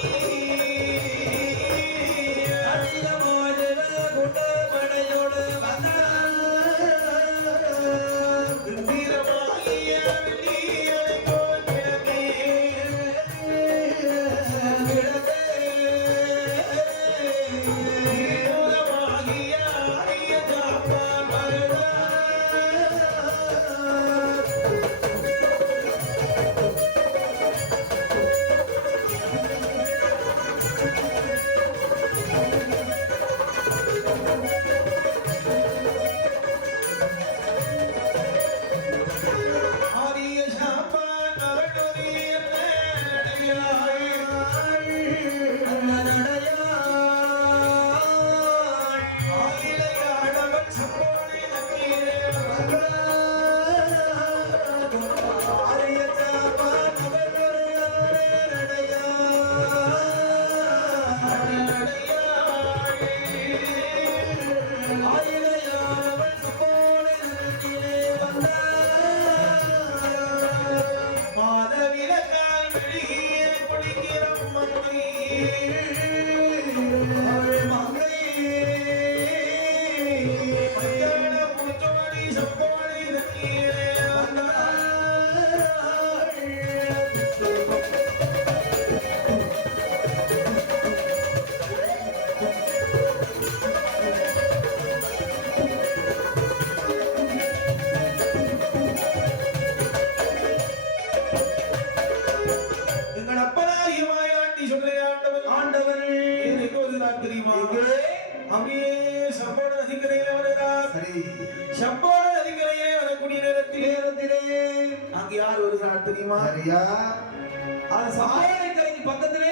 சுவாமி அதிகமான அப்படியே சம்போட நதிக்கரையில வருகிறார். சம்போட நதிக்கரையிலே வரக்கூடிய நேரத்தில் நேரத்திலே. அங்கு யார் வருகிறார் தெரியுமா? சரியா அது ஆயக்கரைக்கு பக்கத்திலே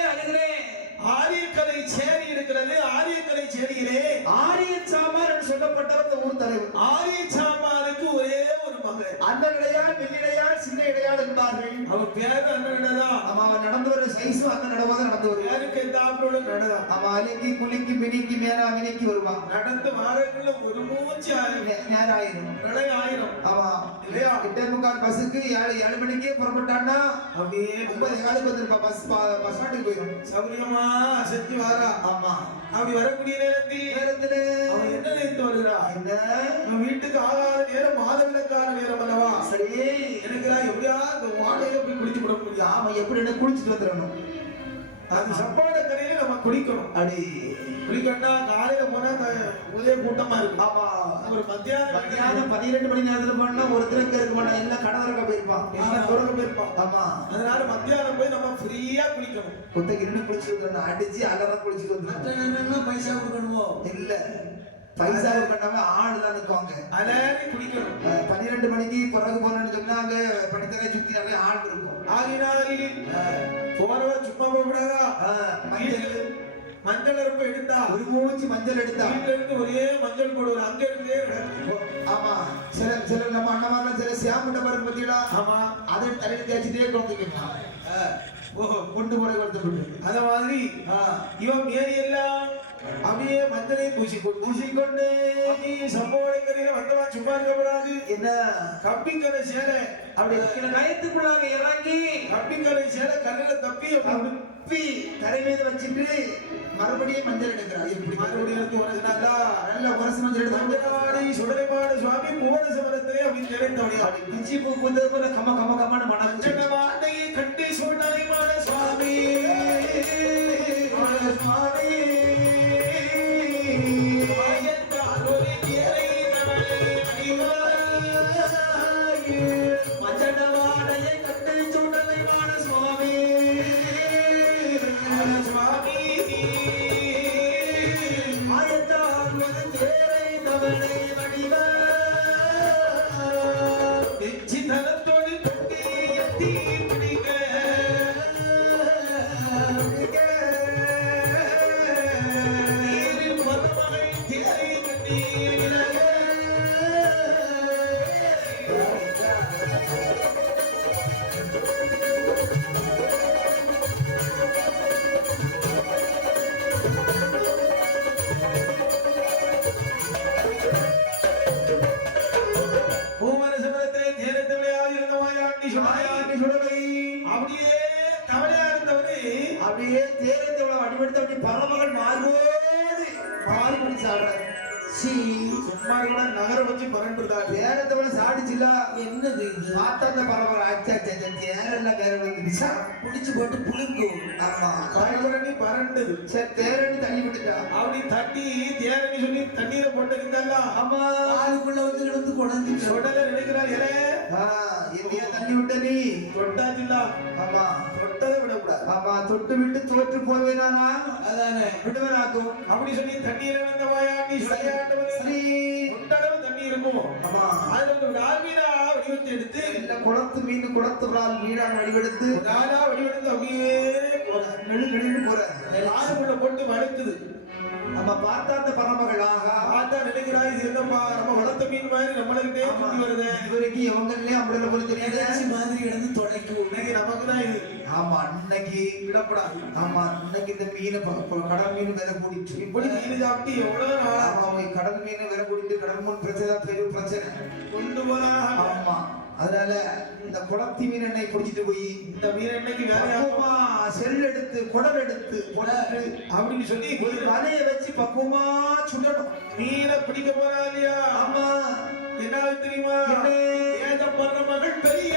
சேரி இருக்கிறது. ஆரியக்கலை சேரியிலே ஆரிய சாமார் என்று சொல்லப்பட்டவர் இந்த ஊர் தலைவர். ஆரிய ஒரே ஒரு மகன் அண்ணன் இடையாள் வெள்ளிடையாள் சின்ன இடையாள் என்பார்கள் அவன் பேரு அண்ணன்தான் ஆமா அவன் நடந்து வர சைஸும் அண்ணன் நடவாத நடந்து நடதான் அவன் அலிக்கி குலுக்கி மினிக்கி மேலா மினிக்கி வருவான் நடந்து வாரக்குள்ள ஒரு மூச்சு நேரம் ஆயிரும் நடை ஆயிரம். ஆமா. இல்லையா? எட்டே முக்கால் பஸ்ஸுக்கு ஏழு ஏழு மணிக்கே புறப்பட்டான்னா அப்படியே ஒன்பது காலுக்கு வந்துருப்பா. பஸ் பஸ் ஸ்டாண்டுக்கு போயிடும் சௌரியமா செஞ்சு வாரா. ஆமா. அப்படி வரக்கூடிய நேரத்தில் நேரத்துல. அவன் என்ன நினைத்து வருகிறான் என்ன? நம்ம வீட்டுக்கு ஆகாத நேரம் மாதவிலக்கான நேரம் அல்லவா? சரி. எனக்கு நான் எப்படியா இந்த வாடையில போய் குளிச்சு விட முடியும். ஆமா எப்படி குளிச்சுட்டு வந்துடணும்? அது சப்பாட கரையில நம்ம குளிக்கணும் அடி. குளிக்கணும்னா காலையில போனா ஒரே கூட்டமா இருக்கும். ஆமா. ஒரு மத்தியானம் மத்தியானம் பதினெட்டு மணி நேரத்துல பண்ணா ஒருத்தருக்கு இருக்க மாட்டான் எல்லாம் கடற்கரை போயிருப்பான். துறக்க போயிருப்பான். ஆமா. அதனால மத்தியானம் போய் நம்ம ஃப்ரீயா குளிக்கணும். குத்தகை இருந்து குளிச்சுட்டு வந்துடணும். அடிச்சு அலறம் குளிச்சுட்டு வந்துடணும். பைசா கொடுக்கணுமோ? இல்ல. பைசா பண்ணாம ஆளு தான் அலாரி குளிக்கணும் அஹ் பன்னிரெண்டு மணிக்கு பிறகு போனோம்னு சொன்னா அங்க படித்தரை சுத்தி நிறைய ஆள் இருக்கும். ஆகினாலி போறவ சும்மா போகக்கூடாதா? அஹ் மஞ்சள். மஞ்சள் அறுப்பு எடுத்தா? ஒரு மூச்சு மஞ்சள் எடுத்தா? வீட்டுல இருந்து ஒரே மஞ்சள் போடுவோம் அங்க இருந்தே ஆமா. சில சில நம்ம அண்ணமாரெல்லாம் சில சேமுண்ட பாருங்க பத்தியலா ஆமா. அதை தலையில தேய்ச்சிட்டே குழந்தைங்க ஓஹோ கொண்டு முறை கொடுத்து அத மாதிரி இவன் மேரி எல்லாம் அப்படியே மஞ்சளை பூசிக்கொண்டு பூசிக்கொண்டு நீ சம்பவனை கரையில வந்தவன் சும்மா இருக்கக்கூடாது என்ன? கப்பிக்கரை சேலை. அப்படி கயத்துக்குள்ளாக இறங்கி கப்பிக்கரை சேலை கல்லுல தப்பி தப்பி கரை மீது வச்சுட்டு மறுபடியும் மஞ்சள் எடுக்கிறார். எப்படி மறுபடியும் எடுத்து உரைச்சினாங்களா நல்ல உரசு மஞ்சள் எடுத்து மஞ்சளாடி சுடலைமாடு சுவாமி சமரத்திலே அப்படின்னு நினைத்தவடியா அப்படி பிச்சி பூ பூந்தது போல கம்ம கம்ம கம்மன்னு மணம் மஞ்சளவாண்டையை கட்டி அப்படி தட்டி தேரணி சொல்லி தண்ணீரை போட்டு இருந்தால ஆமா ஆளுக்குள்ள வந்து கிடந்து குழந்தை சொடல நினைக்கிறாள் ஏலே என்னையா தள்ளி விட்ட நீ? தொட்டாச்சுல்லா? ஆமா. தொட்டதை விடக்கூடாது. ஆமா தொட்டு விட்டு தோற்று போவேனானா அதானே. விடுவனாக்கும். அப்படி சொல்லி தண்ணீரை வந்த வாயாண்டி சுடையாண்டவரு சரி. தொட்டளவு தண்ணி இருக்கும். ஆமா. அதுல ஒரு ஆழ்மீனா வடிவத்தை எடுத்து இல்ல குளத்து மீன் குளத்துறால் மீனான் வடிவெடுத்து ஒரு ஆளா வடிவெடுத்து அப்படியே போறார். நெழு நெழுன்னு போற ஆளுக்குள்ள போட்டு வளர்த்துது நம்ம பார்த்தா அந்த பரமகளாக பார்த்தா நினைக்கிறாய் இது என்னப்பா நம்ம வளர்த்த மீன் மாதிரி நம்மளுக்கிட்டே சுத்தி வருது? இதுவரைக்கும் இவங்களே அவங்கள போல தெரியாத. மாதிரி கிடந்து தொடக்கும் இன்னைக்கு நமக்கு தான் இது. ஆமா அன்னைக்கு விடப்படாது. ஆமா அன்னைக்கு இந்த மீன் கடல் மீன் விலை கூடிச்சு இப்படி மீன் சாப்பிட்டு எவ்வளவு நாளா? ஆமா அவங்க கடல் மீன் விலை கூடிட்டு கடல் மீன் பிரச்சனை பெரிய பிரச்சனை. கொண்டு போறாங்க. ஆமா. அதனால இந்த குளத்தி என்னை பிடிச்சிட்டு போய் இந்த மீன் என்னைக்கு வேலையாகும் செல் எடுத்து குடல் எடுத்து போட்டு அப்படின்னு சொல்லி ஒரு வலைய வச்சு பக்குவமா சுடணும் மீனை பிடிக்க போறா இல்லையா ஆமா. என்ன தெரியுமா? என்ன? ஏதப்படுற மகள் பெரிய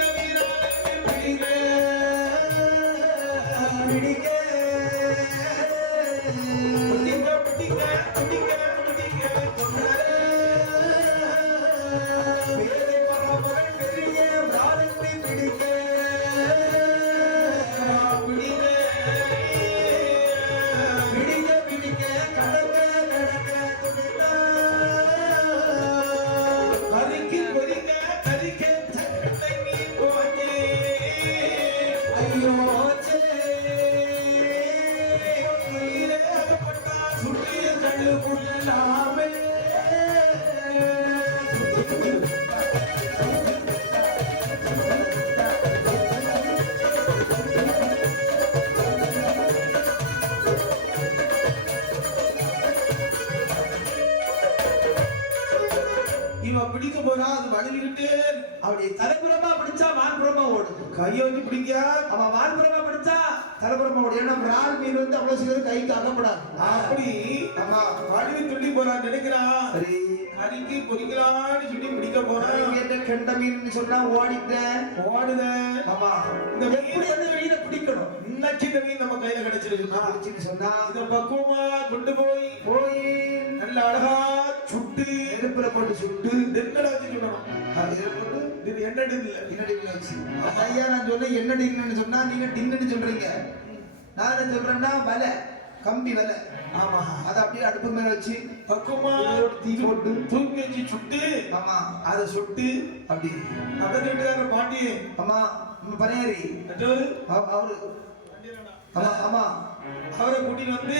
பிடிக்க போறா அது வழுவிக்கிட்டே அப்படி தலைப்புறமா பிடிச்சா வான்புறமா ஓடுது. கையை வச்சு பிடிக்கா அவன் வான்புறமா பிடிச்சா தலைப்புறமா ஓடும் ஏன்னா பிரால் மீன் வந்து அவ்வளவு சீக்கிரம் கைக்கு அகப்படாது அப்படி ஆமா வழுவி துள்ளி போறான் நினைக்கிறான். சரி. கறிக்கு பொறிக்கலான்னு சொல்லி பிடிக்க போறான். கேட்ட கெண்ட மீன் சொன்னா ஓடிட்டேன். ஓடுத. ஆமா. இந்த எப்படி அந்த மீனை பிடிக்கணும்? மீன் நம்ம கையில கிடைச்சிருக்குன்னா பிடிச்சுன்னு சொன்னா இத பக்குவமா கொண்டு போய் போய் நல்ல அழகா சுட்டு நெருப்புல போட்டு சுட்டு நெருங்கட வச்சு சுடணும் இதை என்ன வச்சு. ஐயா நான் சொன்னேன் என்ன டின்னு சொன்னா நீங்க டின்னு சொல்றீங்க. நான் என்ன சொல்றேன்னா வலை கம்பி வலை. ஆமா. அதை அப்படியே அடுப்பு மேல வச்சு பக்குவமா தீ போட்டு தூக்கி வச்சு சுட்டு ஆமா. அதை சுட்டு அப்படி. பக்கத்து வீட்டுக்கார பாண்டி ஆமா பனையாரி. அவரு. ஆமா ஆமா. அவரை கூட்டிட்டு வந்து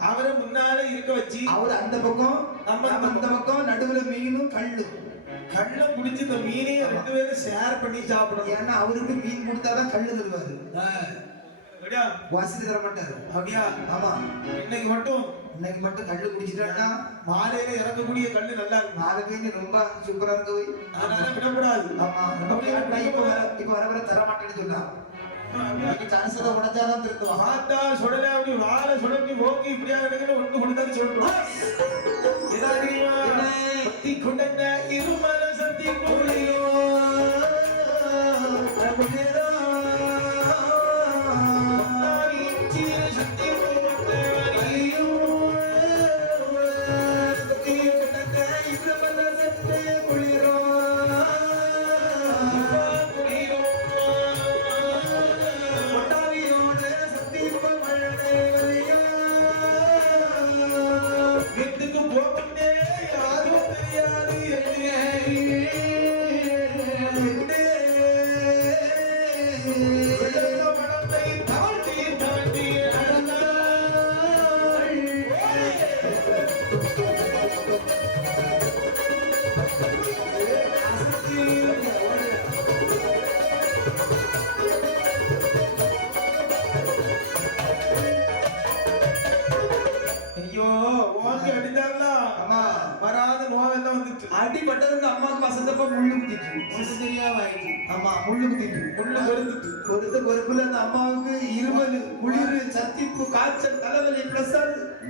அவரை முன்னால இருக்க வச்சு அவரு அந்த பக்கம் நம்ம இந்த பக்கம் நடுவுல மீனும் கல்லும் கண்ணை குடிச்சு இந்த மீனையும் ரெண்டு பேரும் ஷேர் பண்ணி சாப்பிடணும். ஏன்னா அவருக்கு மீன் கொடுத்தாதான் கல்லு தருவாரு. வசதி தர மாட்டாரு. அப்படியா? ஆமா. இன்னைக்கு மட்டும்? இன்னைக்கு மட்டும் கல்லு குடிச்சிட்டான்னா மாலையில இறங்கக்கூடிய கல்லு நல்லா இருக்கும். பேர் ரொம்ப சூப்பரா இருக்கு விடக்கூடாது. ஆமா. இப்ப வர இப்ப வர வர தர மாட்டேன்னு சொன்னா கடைசியில உடைச்சாதான் திருத்துவான் பார்த்தா சுடல அப்படி வாழை சுடப்பி போக்கி இப்படியா எடுக்கணும் ஒண்ணு கொடுத்தாரு சொல்றோம்? சக்தி கொண்ட இருமல சக்தி கொடியோ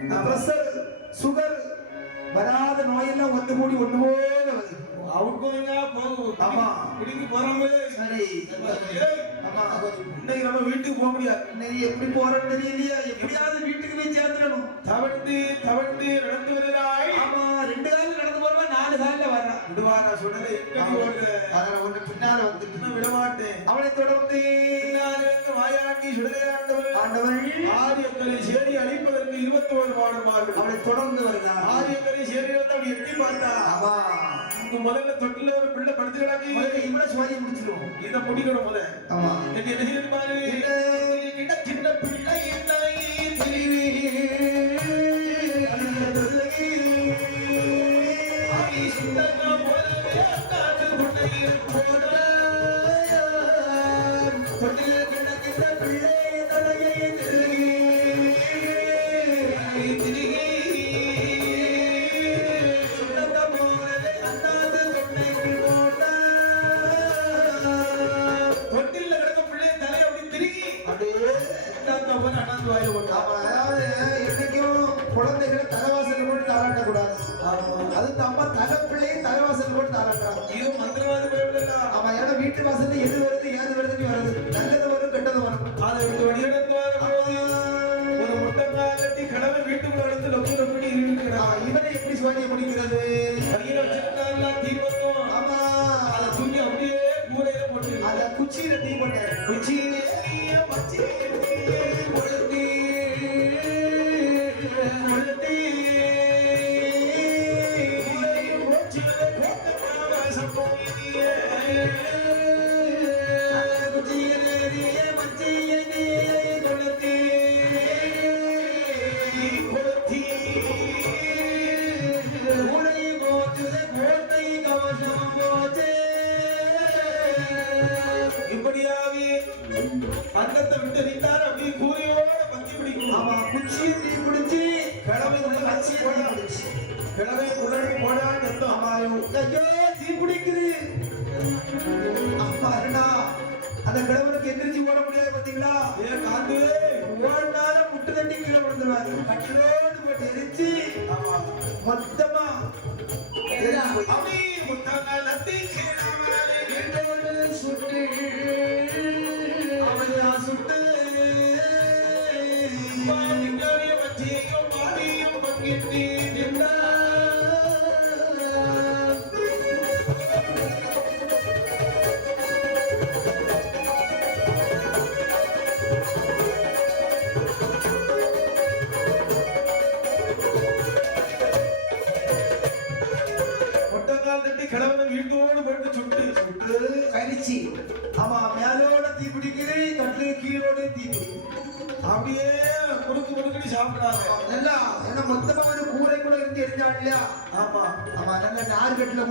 பிரஷர் சுகர் வராத நோயெல்லாம் ஒன்று கூடி ஒன்று போல வருது. வீட்டுக்கு போக முடியாது. எப்படி போறோம்னு தெரியலையா. எப்படியாவது வீட்டுக்கு போய் சேர்ந்துடணும். தவண்டு தவண்டு நடந்து வருகிறாய். ஆமா ரெண்டு காலில் நடந்து போறவன் நாலு காலில் வர்றான் விடுவா நான் சொன்னதை அதனால ஒண்ணு பின்னால வந்துட்டு இன்னும் விடமாட்டேன். அவளை தொடர்ந்து வாயாண்டி சுடுகையாண்டவர் ஆண்டவள் ஆரியக்கரை சேரி அழிப்பதற்கு இருபத்தி ஒரு பாடுமார்கள். அவளை தொடர்ந்து வருகிறான் ஆரியக்கரை சேரி வந்து அப்படி எட்டி பார்த்தா ஆமா. இங்க முதல்ல தொட்டில ஒரு பிள்ளை படுத்து கிடக்கு. முதல்ல இவனை சுவாதி முடிச்சிருவோம். இதை முடிக்கணும் முத ஆமா. என்ன பாரு? சின்ன பிள்ளை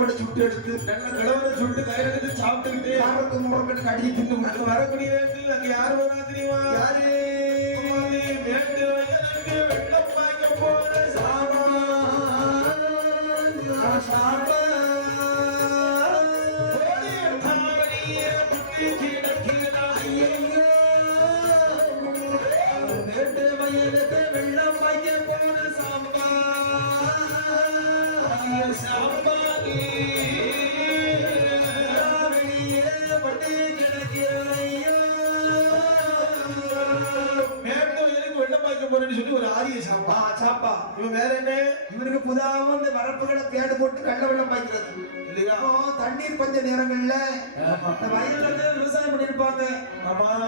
போட்டு சுட்டு எடுத்து நல்ல கிழவனை சுட்டு எடுத்து சாப்பிட்டுக்கிட்டு காரத்து முறக்கட்டு கடிச்சு தின்னு வரக்கூடிய நேரத்தில் அங்க யாரு வரா தெரியுமா தேடு போட்டு கள்ள வெள்ளம் பாய்க்கிறது. இல்லையா? தண்ணீர் பஞ்ச நேரங்கள்ல. வயல்ல விவசாயம் பண்ணிருப்பாங்க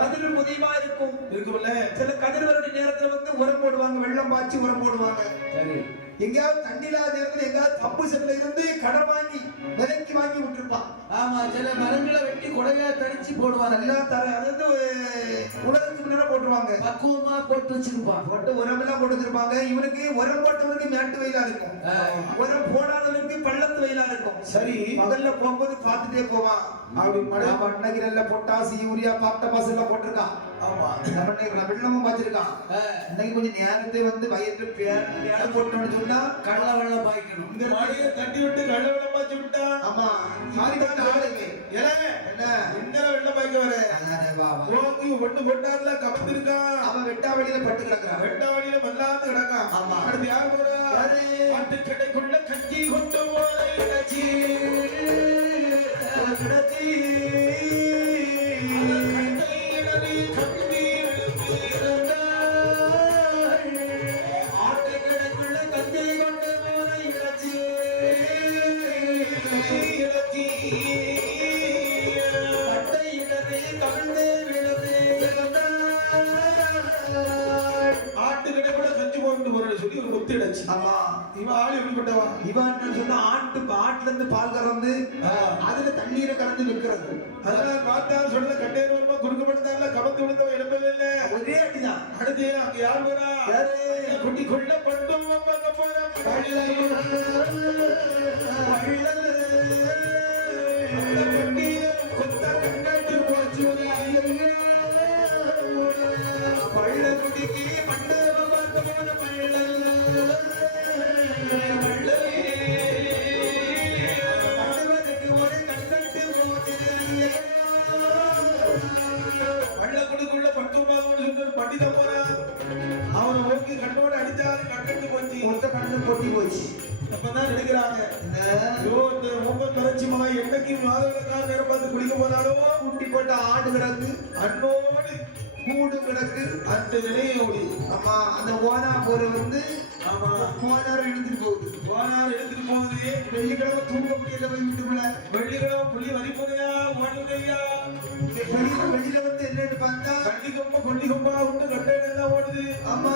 கதிர் புதியமா இருக்கும். இருக்குல்ல சில கதிர் வருடைய நேரத்துல வந்து உரம் போடுவாங்க. வெள்ளம் பாய்ச்சி உரம் போடுவாங்க. சரி. எங்கேயாவது தண்ணி இல்லாத நேரத்துல எங்கேயாவது பம்பு செட்ல இருந்து கடன் வாங்கி விலைக்கு வாங்கி விட்டுருப்பான். ஆமா சில மரங்களை வெட்டி கொடையா தடிச்சு போடுவாங்க. நல்லா தர அது வந்து உலகத்துக்கு முன்னாடி போட்டுருவாங்க. பக்குவமா போட்டு வச்சிருப்பான். போட்டு உரம் எல்லாம் போட்டு வச்சிருப்பாங்க. இவனுக்கு உரம் போட்டவனுக்கு மேட்டு வெயிலா இருக்கும். உரம் போடாதவனுக்கு பள்ளத்து வயலா இருக்கும். சரி. பகல்ல போகும்போது பார்த்துட்டே போவான். அப்படி மழை நல்ல பொட்டாசி யூரியா பாக்ட எல்லாம் போட்டிருக்கான். ஆமா நம்ம வெள்ளமும் வச்சிருக்கான் ஆ, இன்னைக்கு கொஞ்சம் நேரத்தை வந்து வயிற்று பேன போட்டோம்னு சொன்னா கடலை வெள்ளம் பாய்க்கணும். இங்க இருந்து- மழையை தட்டி விட்டு கள்ள வெள்ளம் பாய்ச்சி விட்டான் ஆமா மாறிதான் ஆளுங்க ஏலே, என்ன? எங்க வெள்ளம் பாய்க்க வர? ஒண்ணு போட்டார்ல கமந்திருக்கான் அவன் வெட்டா வெளியில பட்டு கிடக்குறான் வெட்டாவடியில மல்லாந்து கிடக்கான் ஆமா. அடுத்து யார் போறா? யாரு? ஆட்டுக்கடைக்குள்ள கஞ்சி கொண்டு போற இறைச்சி. போறேன்னு சொல்லி ஒரு முத்து இடைச்சி. ஆமா. இவன் ஆளு எப்படிப்பட்டவன் இவன் என்ன சொன்னா ஆட்டு ஆட்டுல இருந்து பால் கறந்து. அதுல தண்ணீரை கலந்து விற்கிறது அதெல்லாம் பார்த்தா சொல்ல கட்டையர் வருமா குறுக்கப்பட்டால கமந்து விழுந்தவன் இடமில்ல இல்ல ஒரே அடிதான். அடுத்து அங்க யார் யாரு? குட்டி கொள்ள பட்டும் போறா. அப்பதான்? ஐயோ இந்த ரொம்ப மறைச்சுமா என்னைக்கு மாதவிலக்கார நேரம் பார்த்து குடிக்க போனாலோ குட்டி போட்ட ஆடு கிடக்கு அன்னோடு கூடு கிடக்கு அந்த நிலையை ஓடி ஆமா அந்த ஓனா போற வந்து ஆமா. ஓனார் எடுத்துட்டு போகுது. போனார் எடுத்துட்டு போகுது வெள்ளிக்கிழமை தூங்க முடியல போய் வீட்டுக்குள்ள வெள்ளிக்கிழமை புள்ளி வரிப்பதையா ஓடுதையா வெளியில வந்து என்னன்னு பார்த்தா கண்டி கொம்ப கொண்டி கொம்பா விட்டு கட்டையில எல்லாம் ஓடுது. அம்மா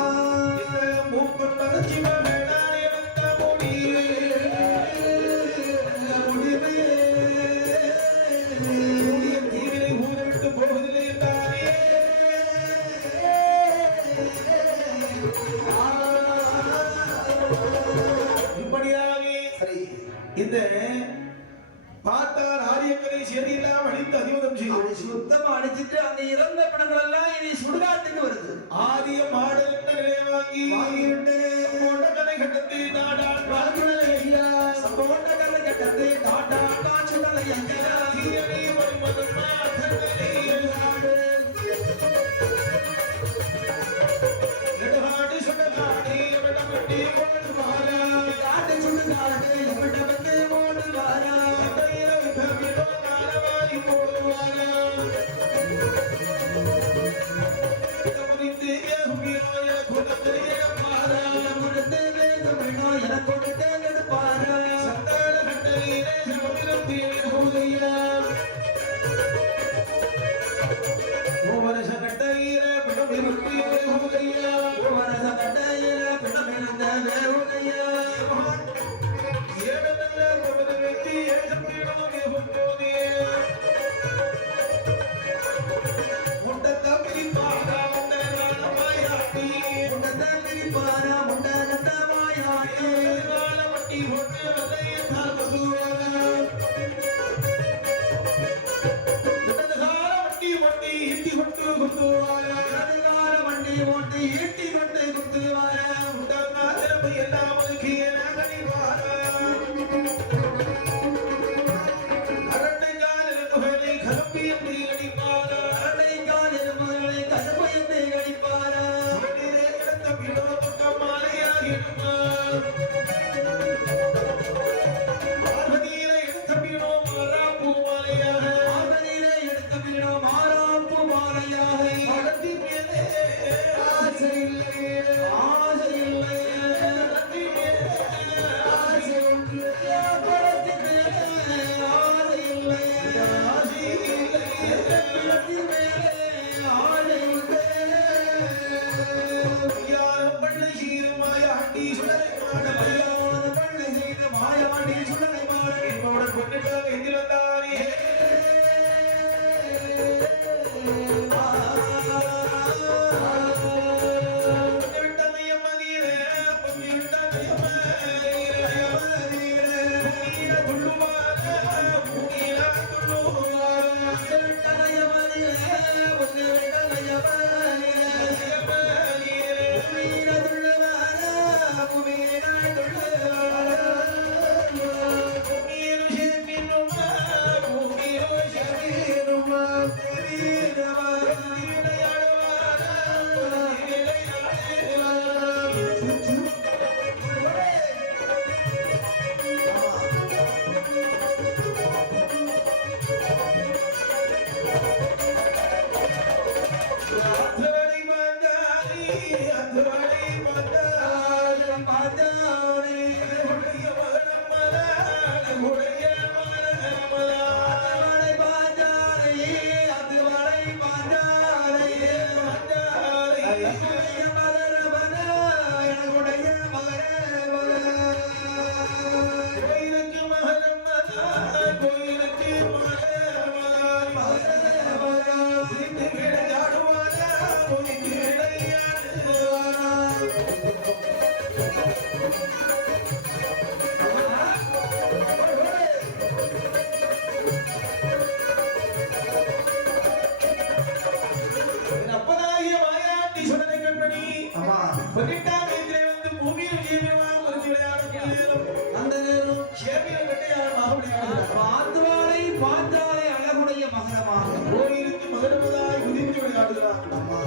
பதினெட்டாம் வயதிலே வந்து பூமியில் ஜீவனமாக மறுத்து விளையாடும் அந்த நேரம் சேமியில் கட்டையாக விளையாடுகிறார் பார்த்தாலே பார்த்தாலே அழகுடைய மகனமாக. கோயிலுக்கு மகனமதாய் விளையாடுகிறார். அம்மா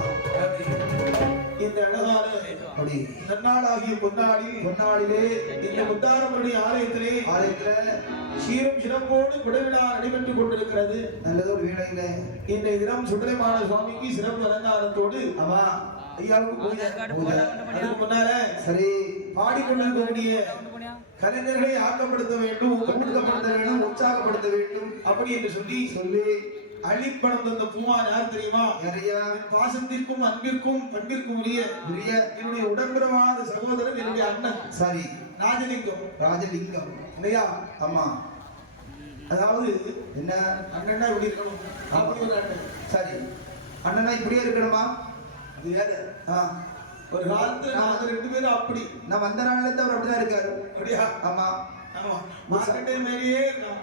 இந்த அழகான நன்னாளாகிய பொன்னாடி பொன்னாடிலே. இந்த முத்தாரமணி ஆலயத்திலே ஆலயத்துல. சீரும் சிறப்போடு குடவிழா நடைபெற்றுக் கொண்டிருக்கிறது. நல்லதொரு வேளையில. இன்றைய தினம் சுடலைமான சுவாமிக்கு சிறப்பு அலங்காரத்தோடு ஆமா ஐயாவுக்கு முன்னால சரி பாடிக்கொண்டிருக்கக்கூடிய கலைஞர்களை ஆக்கப்படுத்த வேண்டும் ஊக்கப்படுத்த வேண்டும் உற்சாகப்படுத்த வேண்டும் அப்படி என்று சொல்லி சொல்லி அள்ளிப்படம் தந்த பூமான் யார் தெரியுமா? நிறைய பாசத்திற்கும் அன்பிற்கும் பண்பிற்கும் உரிய நிறைய என்னுடைய உடன்பிறவாத சகோதரன் என்னுடைய அண்ணன் சரி. ராஜலிங்கம். ராஜலிங்கம். இல்லையா? ஆமா. அதாவது என்ன? அண்ணன்னா இப்படி இருக்கணும். சரி. அண்ணனா இப்படியே இருக்கணுமா? அது வேற. ஒரு காலத்துல நாங்க ரெண்டு பேரும் அப்படி. நான் வந்த நாள்ல இருந்து அவர் அப்படிதான் இருக்காரு. அப்படியா? ஆமா. ஆமா. மார்க்கெட்டே மாதிரியே இருக்கான்.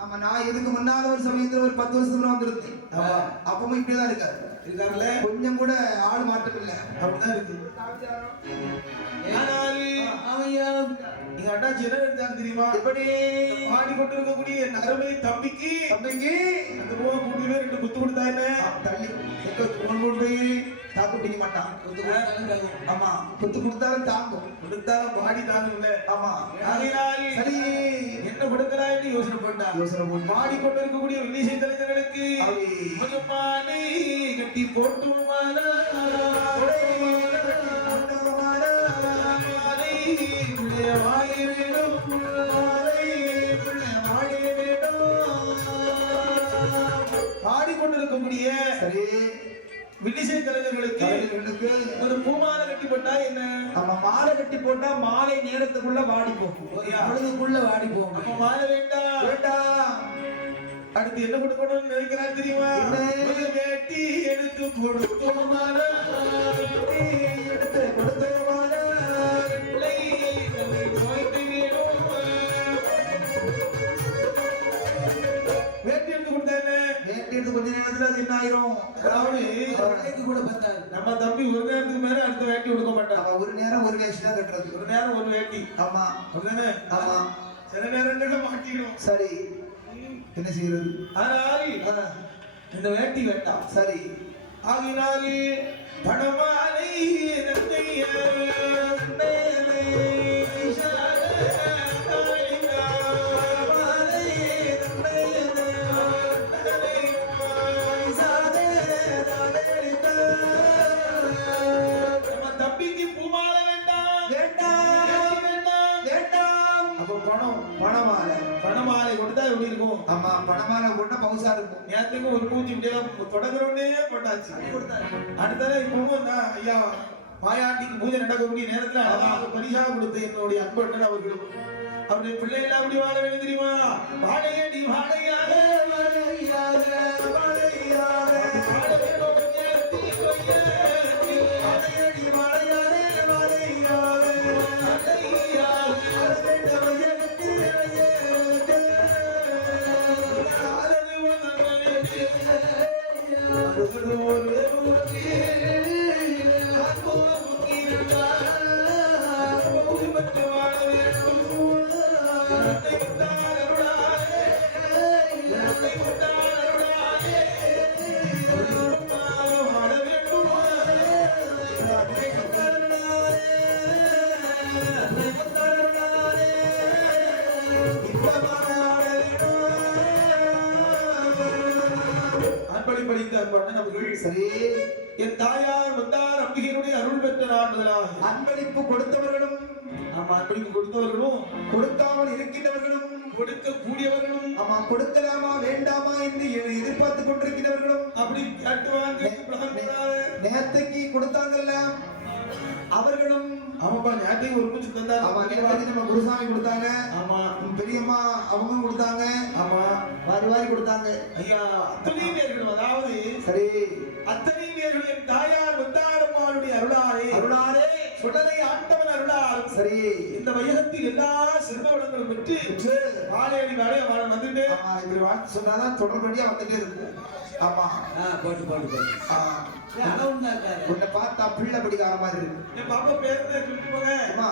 ஆமா நான் இதுக்கு முன்னால ஒரு சமயத்துல ஒரு பத்து வருஷத்துல வந்திருந்தேன். அப்பவும் இப்படிதான் இருக்காரு. இருக்காங்களே கொஞ்சம் கூட ஆள் மாற்றம் இல்ல. அப்படிதான் இருக்கு. எங்க அண்ணாச்சி என்ன எடுத்தாங்க தெரியுமா? எப்படி? பாடிக்கொண்டிருக்கக்கூடிய என் அருமை தம்பிக்கு. தம்பிக்கு? அந்த போக கூட்டிலே ரெண்டு குத்து கொடுத்தா என்ன? தள்ளி. தூண் கொண்டு போய். தாக்கு பிடிக்க மாட்டான். ஆமா. குத்து கொடுத்தாலும் தாங்கும். கொடுத்தாலும் பாடி தாங்கல ஆமா. ஆகையினால் சரி. என்ன கொடுக்கலாம் என்று யோசனை யோசனை பண்ணி கட்டி போட்டு மாலை வில்லிசை கலைஞர்களுக்கு ஒரு பூமாலை கட்டி போட்டா என்ன? நம்ம மாலை கட்டி போட்டா மாலை நேரத்துக்குள்ள வாடி போகும் பொழுதுக்குள்ள வாடி போகும் நம்ம மாலை வேண்டாம் வேண்டாம் அடுத்து என்ன கொடுக்கணும்னு நினைக்கிறான் தெரியுமா? வேட்டி எடுத்து கொடுத்தோம் மாலை. எடுத்து கொடுத்த என்ன ஆயிரும். அதாவது வேலைக்கு கூட பத்தாது. நம்ம தம்பி ஒரு நேரத்துக்கு மேல அடுத்த வேட்டி கொடுக்க மாட்டான். ஒரு நேரம் ஒரு வேஷ்டி தான் கட்டுறது. ஒரு நேரம் ஒரு வேட்டி. ஆமா. அப்படிதானே ஆமா. சில நேரங்கள்ல மாட்டிடும். சரி. என்ன செய்யறது? ஆனால் இந்த வேட்டி வேண்டாம் சரி. ஆகினால் பணமாலை பவுசா இருக்கும் நேரத்துக்கு ஒரு பூச்சி இப்படியே தொடங்குறோடனே போட்டாச்சு. அடுத்தது இப்பவும் நான் ஐயா மாயாண்டிக்கு பூஜை நடக்கக்கூடிய நேரத்துல அழகாக பரிசாக கொடுத்த என்னுடைய அன்பண்ணன் அவர்கள் அவருடைய பிள்ளைகள் அப்படி வாழ வேண்டும் தெரியுமா? வாழையடி வாழையாக வாழையாக கொடுக்காமல் இருக்கின்றவர்களும் கொடுக்க கூடியவர்களும் ஆமா கொடுக்கலாமா வேண்டாமா என்று எதிர்பார்த்து கொண்டிருக்கிறவர்களும் அப்படி காட்டுவாங்க. நேரத்தைக்கு கொடுத்தாங்கல்ல? அவர்களும். ஆமாப்பா ஞாயிற்று ஒரு மூச்சு தந்தார் ஆமா நேரத்துக்கு நம்ம குருசாமி கொடுத்தாங்க. ஆமா. பெரியம்மா அவங்க கொடுத்தாங்க. ஆமா. வாரி வாரி கொடுத்தாங்க. ஐயா அத்தனை பேர்களும் அதாவது சரி. அத்தனை என் வந்தாரம்மாளுடைய அருளாரே சுடலை ஆண்டவன் அருளால் சரி. இந்த வையகத்தில் எல்லா சிறந்த வளங்களும் பெற்று வாழையடி வாழைய வாழ வந்துட்டு ஆமா இப்படி வாழ்த்து சொன்னாதான் தொடர்படியா வந்துட்டே இருக்கும். ஆமா. ஆ, போட்டு போட்டு போட்டு. உன்னை பார்த்தா பிள்ளை படிக்கார மாதிரி இருக்கு. என் பாப்பா பேர் சொல்லிட்டு போங்க. அம்மா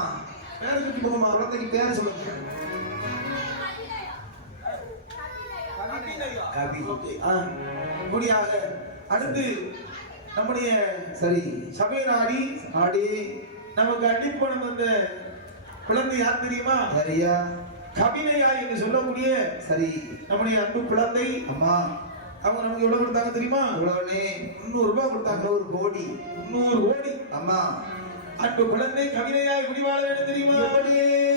பேரை சொல்லிட்டு போங்கம்மா. குழந்தைக்கு பேர் சொல்லுங்க. கவி ஆ, இப்படியாக அடுத்து நம்முடைய சரி. சபை நாடி ஆடி. நமக்கு அடிப்பணம் வந்த குழந்தை யார் தெரியுமா? சரியா? கபிலையா என்று சொல்லக்கூடிய சரி. நம்முடைய அன்பு குழந்தை. அம்மா. அவங்க நமக்கு எவ்வளவு கொடுத்தாங்க தெரியுமா? இவ்வளவுனே முன்னூறு ரூபாய் கொடுத்தாங்க. ஒரு கோடி. முன்னூறு கோடி. அம்மா. அன்பு குழந்தை கவிதையாய் எப்படி வாழ வேண்டும் தெரியுமா?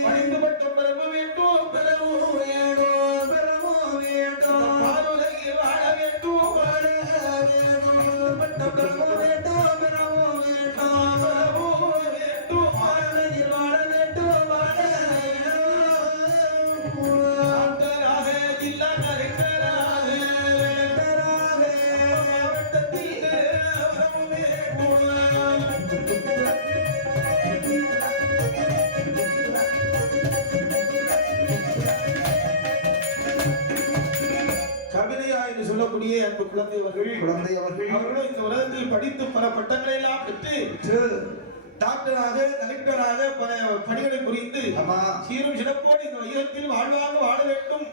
படித்து மட்டும் பெறவு வேண்டும். பெறவும் வேணும் பெறவும் வேண்டும். வாழ வேண்டும். வாழ வேண்டும். பெறவும் குழந்தை அவர்கள் குழந்தை அவர்கள் அவர்களும் இந்த உலகத்தில் படித்து பல பட்டங்களை எல்லாம் பெற்று டாக்டராக கலெக்டராக பல பணிகளை புரிந்து சீரும் சிறப்போடு இந்த வைரத்தில் வாழ்வாங்க வாழ வேண்டும்.